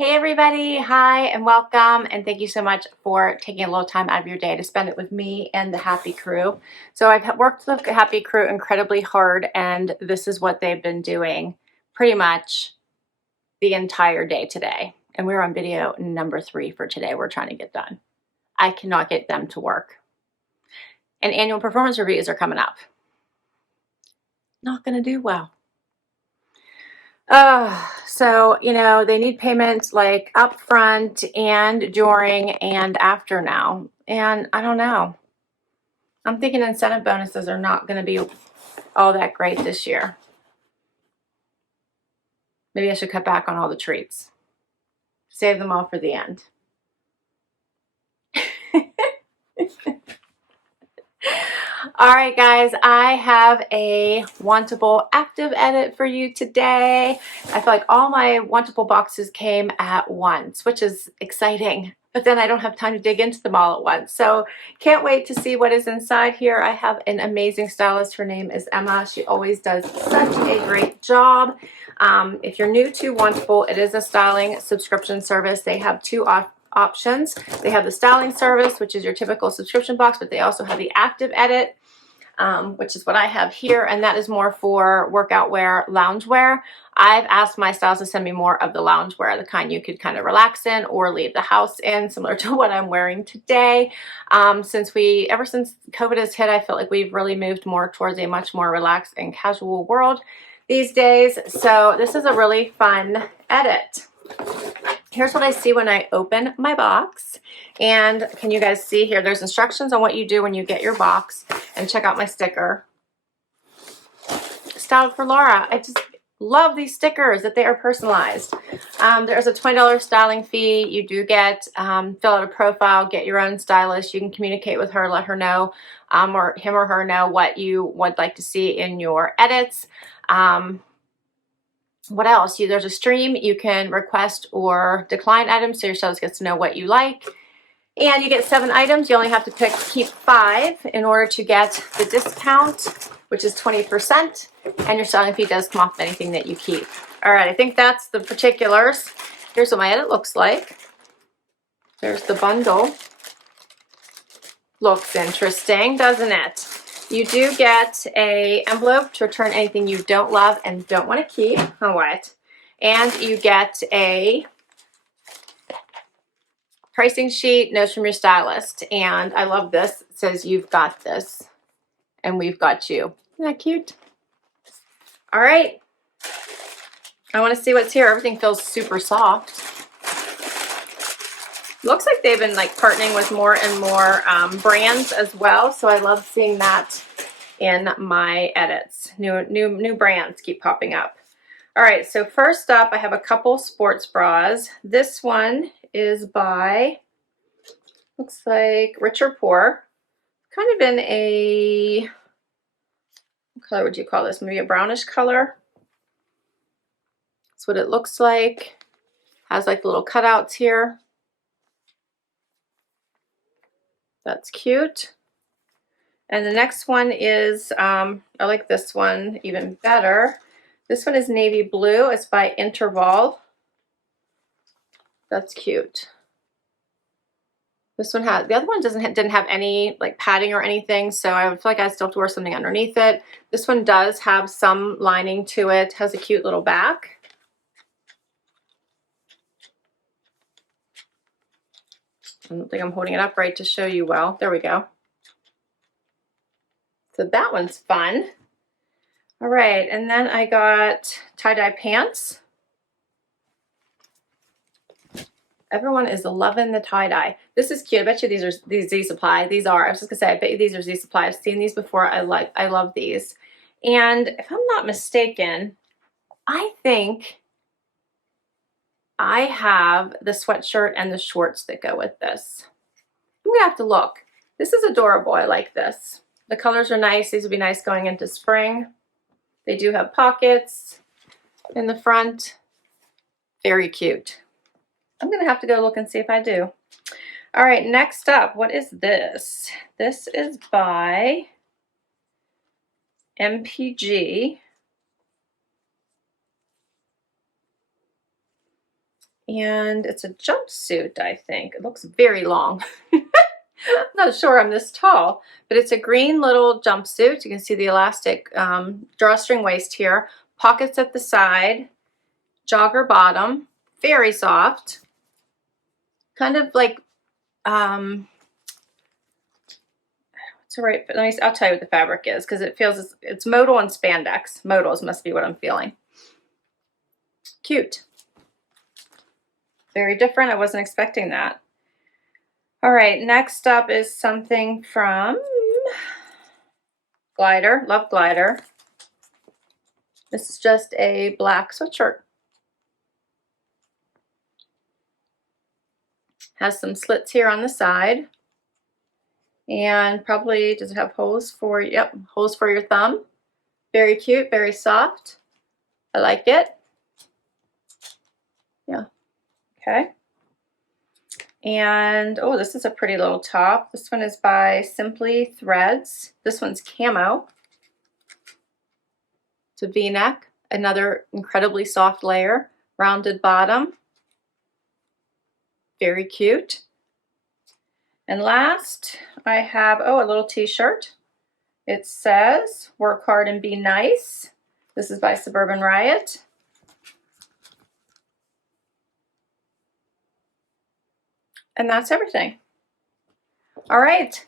Hey everybody, hi and welcome, and thank you so much for taking a little time out of your day to spend it with me and the Happy Crew. So I've worked with the Happy Crew incredibly hard, and this is what they've been doing pretty much the entire day today. And we're on video number 3 for today. We're trying to get done. I cannot get them to work. And annual performance reviews are coming up. Not going to do well. So, they need payments like upfront and during and after now. And I don't know. I'm thinking incentive bonuses are not going to be all that great this year. Maybe I should cut back on all the treats. Save them all for the end. All right, guys, I have a Wantable active edit for you today. I feel like all my Wantable boxes came at once, which is exciting, but then I don't have time to dig into them all at once. So can't wait to see what is inside here. I have an amazing stylist. Her name is Emma. She always does such a great job. If you're new to Wantable, it is a styling subscription service. They have two options. They have the styling service, which is your typical subscription box, but they also have the active edit, which is what I have here, and that is more for workout wear, lounge wear. I've asked my stylist to send me more of the lounge wear, the kind you could kind of relax in or leave the house in, similar to what I'm wearing today. Ever since COVID has hit, I feel like we've really moved more towards a much more relaxed and casual world these days. So this is a really fun edit. Here's what I see when I open my box. And can you guys see here? There's instructions on what you do when you get your box. And check out my sticker. Styled for Laura. I just love these stickers that they are personalized. There's a $20 styling fee. You do get, fill out a profile, get your own stylist. You can communicate with her, let her know, or him or her know what you would like to see in your edits. What else? There's a stream. You can request or decline items so your stylist gets to know what you like. And you get 7 items. You only have to keep 5 in order to get the discount, which is 20%. And your styling fee does come off anything that you keep. All right, I think that's the particulars. Here's what my edit looks like. There's the bundle. Looks interesting, doesn't it? You do get an envelope to return anything you don't love and don't want to keep. Oh, what? And you get a pricing sheet, notes from your stylist. And I love this. It says, "You've got this, and we've got you." Isn't that cute? All right. I want to see what's here. Everything feels super soft. Looks like they've been like partnering with more and more brands as well. So I love seeing that in my edits. New brands keep popping up. All right, so first up, I have a couple sports bras. This one is by, looks like Rich or Poor. Kind of in a, what color would you call this? Maybe a brownish color. That's what it looks like. Has like little cutouts here. That's cute. And the next one is, I like this one even better. This one is navy blue. It's by Interval. That's cute. This one has, the other one didn't have any like padding or anything, so I would feel like I still have to wear something underneath it. This one does have some lining to it. Has a cute little back. I don't think I'm holding it up right to show you well. There we go. So that one's fun. All right, and then I got tie-dye pants. Everyone is loving the tie-dye. This is cute. I bet you these are Z Supply. These are. I was just gonna say, I bet you these are Z Supply. I've seen these before. I love these. And if I'm not mistaken, I think I have the sweatshirt and the shorts that go with this. I'm gonna have to look. This is adorable. I like this. The colors are nice. These would be nice going into spring. They do have pockets in the front. Very cute. I'm gonna have to go look and see if I do. All right, next up, what is this? This is by MPG And it's a jumpsuit, I think. It looks very long. I'm not sure I'm this tall, but it's a green little jumpsuit. You can see the elastic drawstring waist here, pockets at the side, jogger bottom, very soft, kind of like it's all right, but I'll tell you what the fabric is because it feels it's modal and spandex. Modals must be what I'm feeling. Cute. Very different. I wasn't expecting that. All right, next up is something from Glyder. Love Glyder. This is just a black sweatshirt. Has some slits here on the side. And probably, does it have holes for, yep, holes for your thumb. Very cute, very soft. I like it. Yeah, okay. And, oh, this is a pretty little top. This one is by Simply Threads. This one's camo. It's a V-neck, another incredibly soft layer, rounded bottom. Very cute. And last, I have, oh, a little t-shirt. It says, work hard and be nice. This is by Suburban Riot. And that's everything. All right,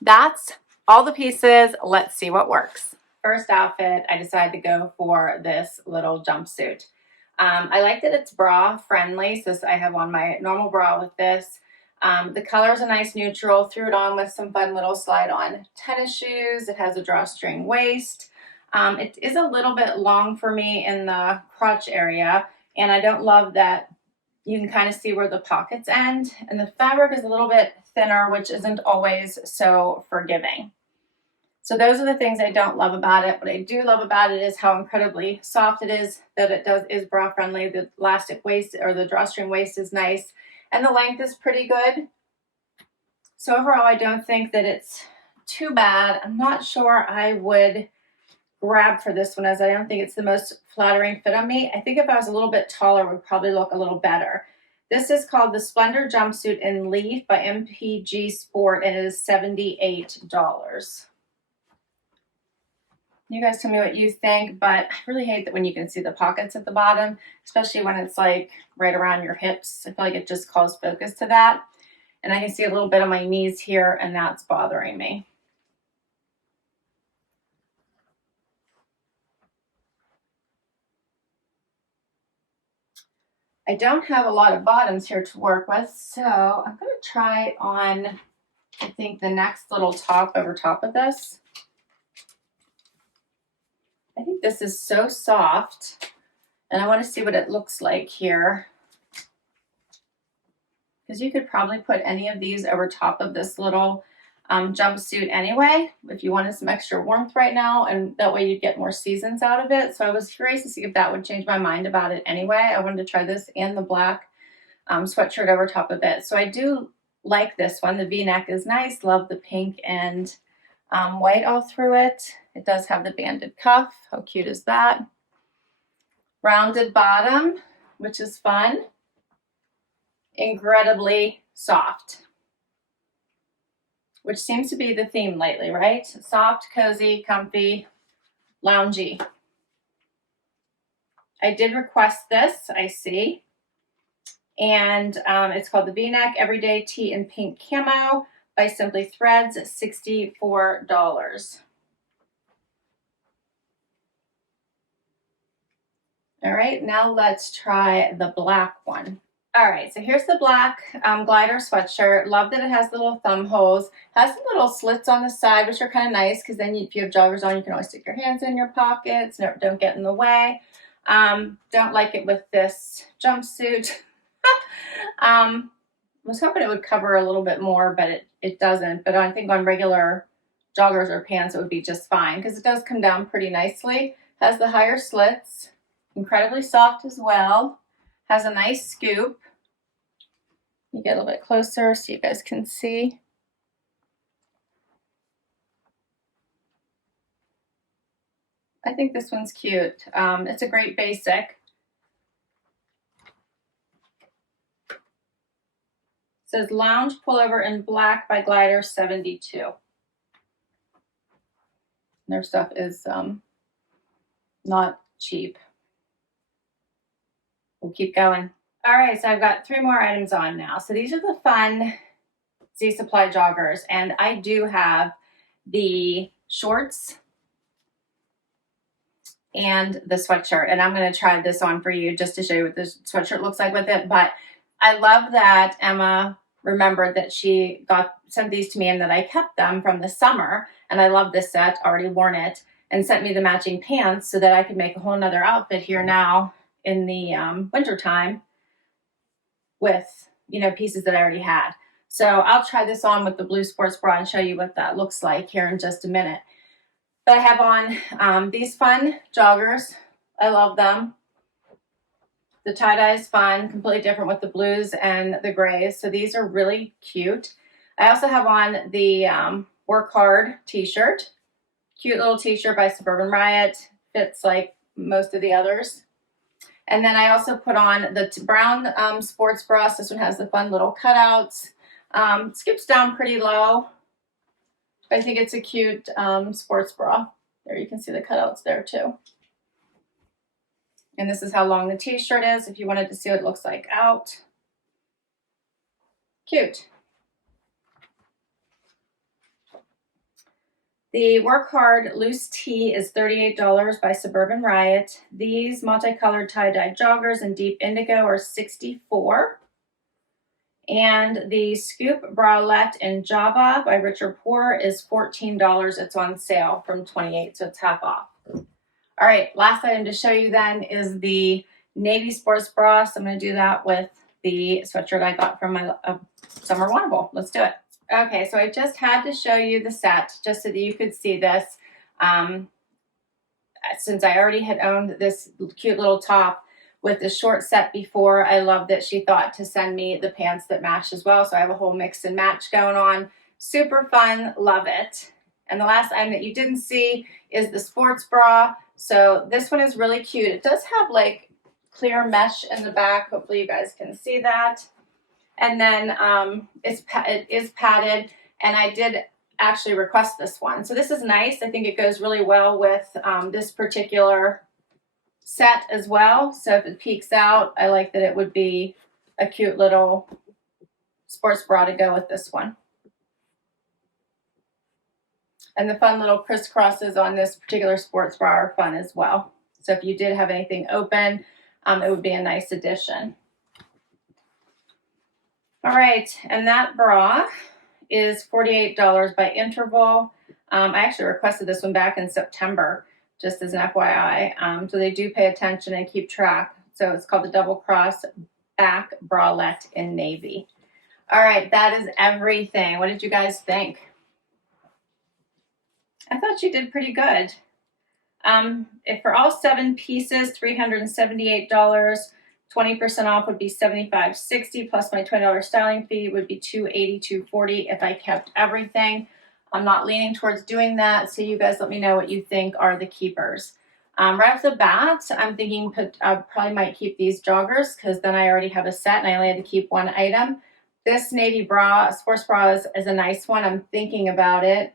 that's all the pieces. Let's see what works. First outfit, I decided to go for this little jumpsuit. I like that it's bra friendly, so I have on my normal bra with this. The color is a nice neutral. Threw it on with some fun little slide-on tennis shoes. It has a drawstring waist. It is a little bit long for me in the crotch area, and I don't love that you can kind of see where the pockets end. And the fabric is a little bit thinner, which isn't always so forgiving. So those are the things I don't love about it. What I do love about it is how incredibly soft it is, that it is bra friendly. The elastic waist or the drawstring waist is nice, and the length is pretty good. So overall, I don't think that it's too bad. I'm not sure I would grab for this one, as I don't think it's the most flattering fit on me. I think if I was a little bit taller, it would probably look a little better. This is called the Splendor Jumpsuit in Leaf by MPG Sport, and it is $78. You guys tell me what you think, but I really hate that when you can see the pockets at the bottom, especially when it's like right around your hips. I feel like it just calls focus to that. And I can see a little bit on my knees here, and that's bothering me. I don't have a lot of bottoms here to work with, so I'm going to try on, I think, the next little top over top of this. I think this is so soft, and I want to see what it looks like here. Because you could probably put any of these over top of this little jumpsuit anyway, if you wanted some extra warmth right now, and that way you'd get more seasons out of it. So I was curious to see if that would change my mind about it anyway. I wanted to try this and the black sweatshirt over top of it. So I do like this one. The V-neck is nice. Love the pink and white all through it. It does have the banded cuff. How cute is that? Rounded bottom, which is fun. Incredibly soft, which seems to be the theme lately, right? Soft, cozy, comfy, loungy. I did request this, I see. And it's called the V-neck Everyday Tee in Pink Camo by Simply Threads, $64. All right, now let's try the black one. All right, so here's the black Glyder sweatshirt. Love that it has little thumb holes. Has some little slits on the side, which are kind of nice because then if you have joggers on, you can always stick your hands in your pockets. No, don't get in the way. Don't like it with this jumpsuit. I was hoping it would cover a little bit more, but it doesn't. But I think on regular joggers or pants, it would be just fine because it does come down pretty nicely. Has the higher slits, incredibly soft as well. Has a nice scoop. You get a little bit closer so you guys can see. I think this one's cute. It's a great basic. says Lounge Pullover in black by Glyder 72. Their stuff is not cheap. We'll keep going. All right, so I've got 3 more items on now. So these are the fun Z Supply joggers, and I do have the shorts and the sweatshirt, and I'm going to try this on for you just to show you what the sweatshirt looks like with it. But I love that Emma remembered that she sent these to me and that I kept them from the summer, and I love this set, already worn it, and sent me the matching pants so that I could make a whole nother outfit here now in the winter time with, you know, pieces that I already had. So I'll try this on with the blue sports bra and show you what that looks like here in just a minute. But I have on these fun joggers. I love them. The tie-dye is fun, completely different with the blues and the grays. So these are really cute. I also have on the Work Hard t-shirt. Cute little t-shirt by Suburban Riot. Fits like most of the others. And then I also put on the brown sports bra. This one has the fun little cutouts. Skips down pretty low. I think it's a cute sports bra. There you can see the cutouts there too. And this is how long the t-shirt is if you wanted to see what it looks like out. Cute. The Work Hard loose tee is $38 by Suburban Riot. These multicolored tie-dye joggers in deep indigo are $64. And the Scoop Bralette in Java by Richard Poor is $14. It's on sale from $28, so it's half off. All right, last item to show you then is the navy sports bra. So I'm going to do that with the sweatshirt I got from my summer Wantable. Let's do it. Okay, so I just had to show you the set just so that you could see this. Since I already had owned this cute little top with the short set before, I love that she thought to send me the pants that match as well. So I have a whole mix and match going on. Super fun, love it. And the last item that you didn't see is the sports bra. So this one is really cute. It does have like clear mesh in the back. Hopefully you guys can see that. And then it is padded, and I did actually request this one. So this is nice. I think it goes really well with this particular set as well. So if it peeks out, I like that it would be a cute little sports bra to go with this one. And the fun little crisscrosses on this particular sports bra are fun as well. So if you did have anything open, it would be a nice addition. All right, and that bra is $48 by Interval. I actually requested this one back in September, just as an FYI. So they do pay attention and keep track. So it's called the Double Cross Back Bralette in Navy. All right, that is everything. What did you guys think? I thought she did pretty good. If for all 7 pieces, $378. 20% off would be $75.60 plus my $20 styling fee would be $280, $240 if I kept everything. I'm not leaning towards doing that, so you guys let me know what you think are the keepers. Right off the bat, I'm thinking I probably might keep these joggers because then I already have a set and I only had to keep one item. This navy bra, sports bra, is a nice one. I'm thinking about it.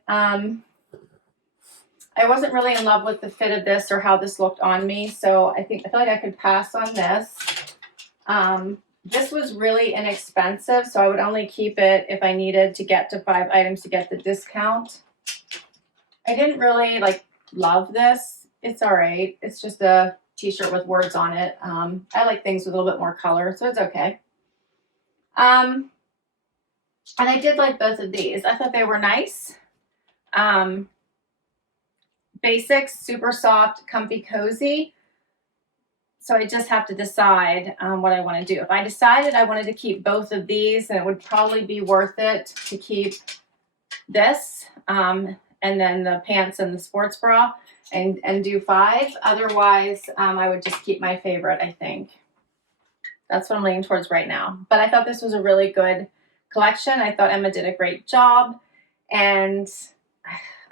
I wasn't really in love with the fit of this or how this looked on me, so I feel like I could pass on this. This was really inexpensive, so I would only keep it if I needed to get to 5 items to get the discount. I didn't really love this. It's all right. It's just a t-shirt with words on it. I like things with a little bit more color, so it's okay. And I did like both of these. I thought they were nice. Basics, super soft, comfy, cozy. So I just have to decide what I want to do. If I decided I wanted to keep both of these, then it would probably be worth it to keep this and then the pants and the sports bra and do 5. Otherwise, I would just keep my favorite, I think. That's what I'm leaning towards right now. But I thought this was a really good collection. I thought Emma did a great job. And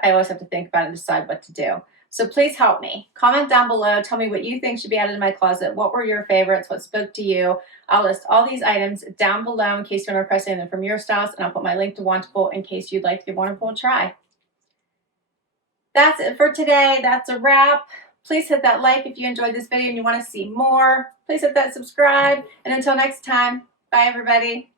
I always have to think about it and decide what to do. So please help me. Comment down below. Tell me what you think should be added to my closet. What were your favorites? What spoke to you? I'll list all these items down below in case you want to request anything from your styles, and I'll put my link to Wantable in case you'd like to give Wantable a try. That's it for today. That's a wrap. Please hit that like if you enjoyed this video and you want to see more. Please hit that subscribe. And until next time, bye everybody.